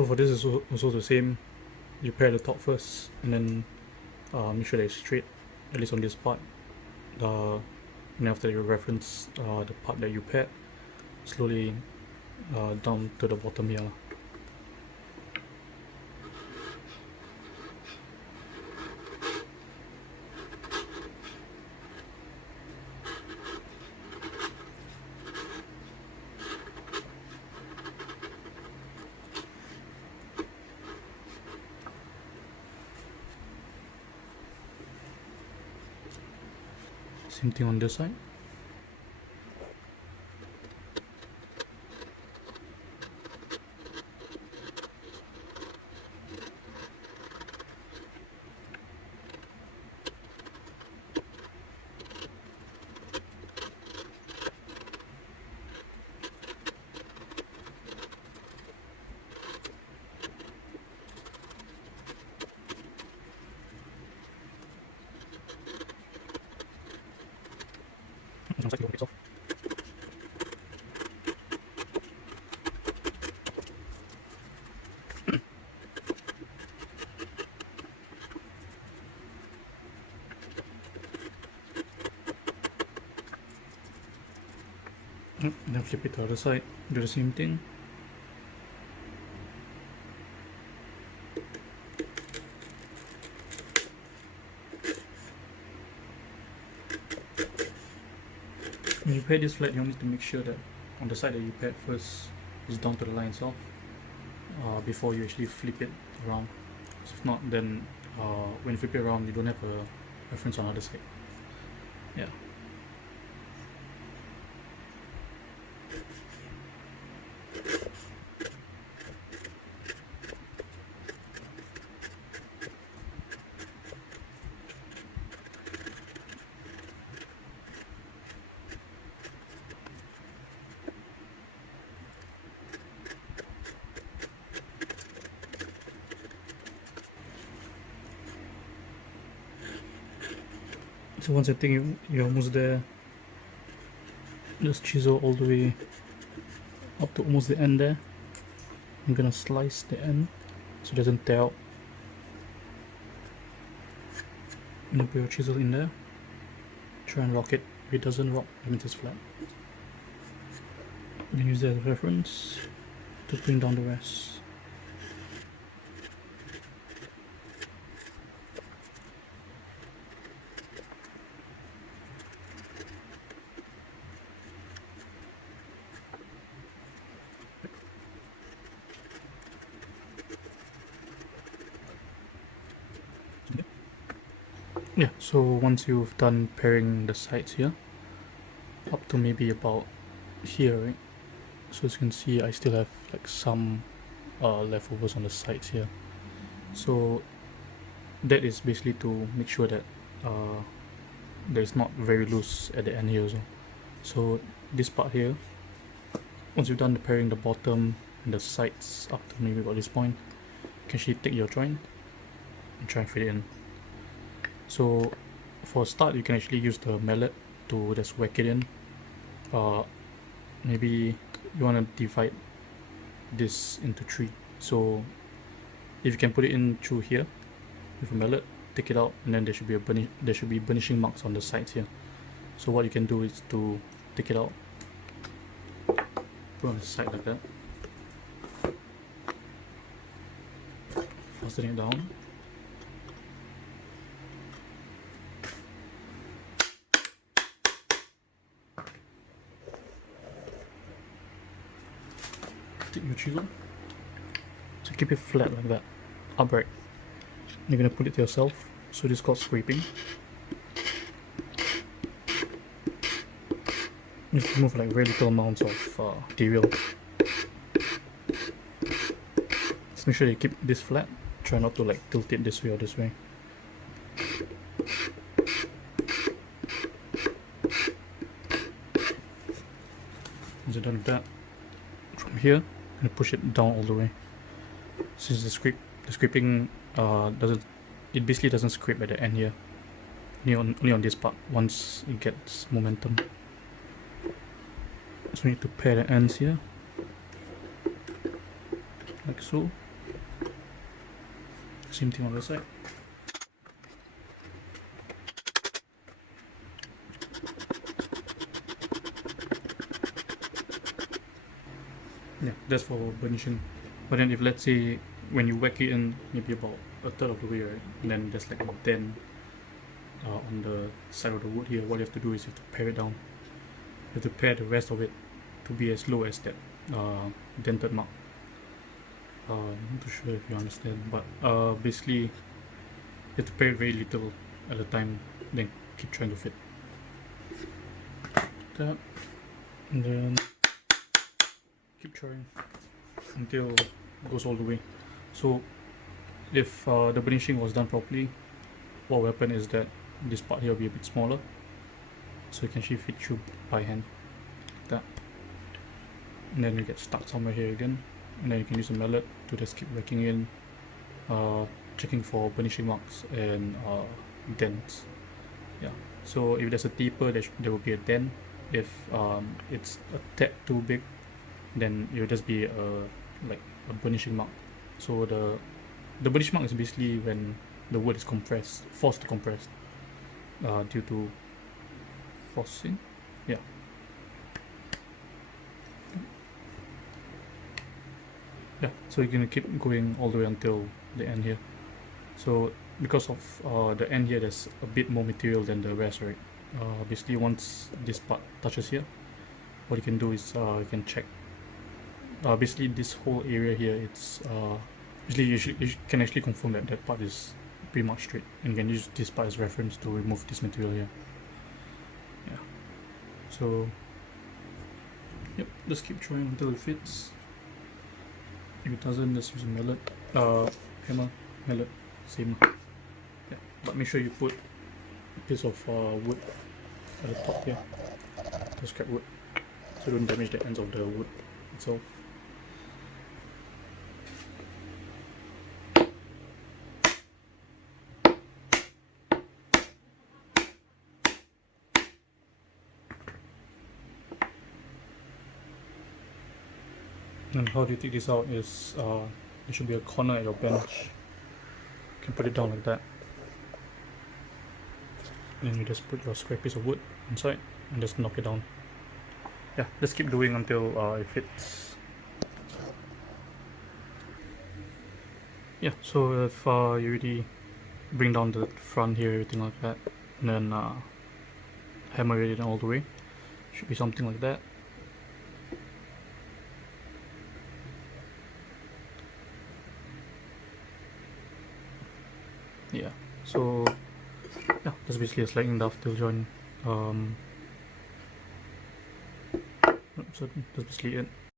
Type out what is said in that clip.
So for this is also the same. You pair the top first, and then make sure that it's straight, at least on this part. And after you reference the part that you paired, slowly down to the bottom here. Same thing on this side. And then flip it to the other side, do the same thing. When you pair this flat, you need to make sure that on the side that you paired first is down to the line itself before you actually flip it around. So if not, then when you flip it around, you don't have a reference on the other side. Yeah. So once I think you're almost there, just chisel all the way up to almost the end there. I'm gonna slice the end so it doesn't tear out. And put your chisel in there. Try and rock it. If it doesn't rock, that means it's flat. And use that as a reference to bring down the rest. Yeah, so once you've done pairing the sides here, up to maybe about here, right? So as you can see, I still have like some leftovers on the sides here. So that is basically to make sure that there is not very loose at the end here also. So this part here, once you've done the pairing the bottom and the sides up to maybe about this point, you can actually take your joint and try and fit it in. So for a start, you can actually use the mallet to just whack it in. Maybe you want to divide this into 3. So if you can put it in through here with a mallet, take it out, and then there should be burnishing marks on the sides here. So what you can do is to take it out, put on the side like that, fasten it down. Take your chisel, so keep it flat like that, upright. You're gonna put it to yourself, so this is called scraping. Just remove like very little amounts of material. Just make sure you keep this flat. Try not to like tilt it this way or this way. Once you're done with that, from here, I'm gonna push it down all the way. Since the scraping it basically doesn't scrape at the end here. Only on this part once it gets momentum. So we need to pair the ends here, like so. Same thing on the side. Yeah, that's for burnishing. But then if let's say when you whack it in maybe about a third of the way, right, and then there's like a dent on the side of the wood here, what you have to do is you have to pare it down. You have to pare the rest of it to be as low as that dented mark. Not too sure if you understand, but basically you have to pare it very little at a time, then keep trying to fit that, and then keep trying until it goes all the way. So if the burnishing was done properly, what will happen is that this part here will be a bit smaller, so you can actually fit through by hand like that, and then you get stuck somewhere here again, and then you can use a mallet to just keep whacking in, checking for burnishing marks and dents. Yeah, so if there's a taper, there will be a dent. If it's a tad too big, then it will just be like a burnishing mark. So the burnish mark is basically when the wood is compressed, forced to compress due to forcing. Yeah. Yeah, so you're gonna keep going all the way until the end here. So because of the end here, there's a bit more material than the rest, right? Basically once this part touches here, what you can do is you can check. Basically this whole area here, it's usually you can actually confirm that that part is pretty much straight, and you can use this part as reference to remove this material here. Yeah, so yep, just keep trying until it fits. If it doesn't, just use a mallet, hammer, mallet, same. Yeah, but make sure you put a piece of wood at the top here, the scrap wood, so don't damage the ends of the wood itself. And how do you take this out is there should be a corner at your bench. You can put it down like that. And then you just put your square piece of wood inside and just knock it down. Yeah, just keep doing until it fits. Yeah, so if you already bring down the front here, everything like that, and then hammer it in all the way, should be something like that. Yeah, so yeah, that's basically a sliding dovetail joint. So that's basically it.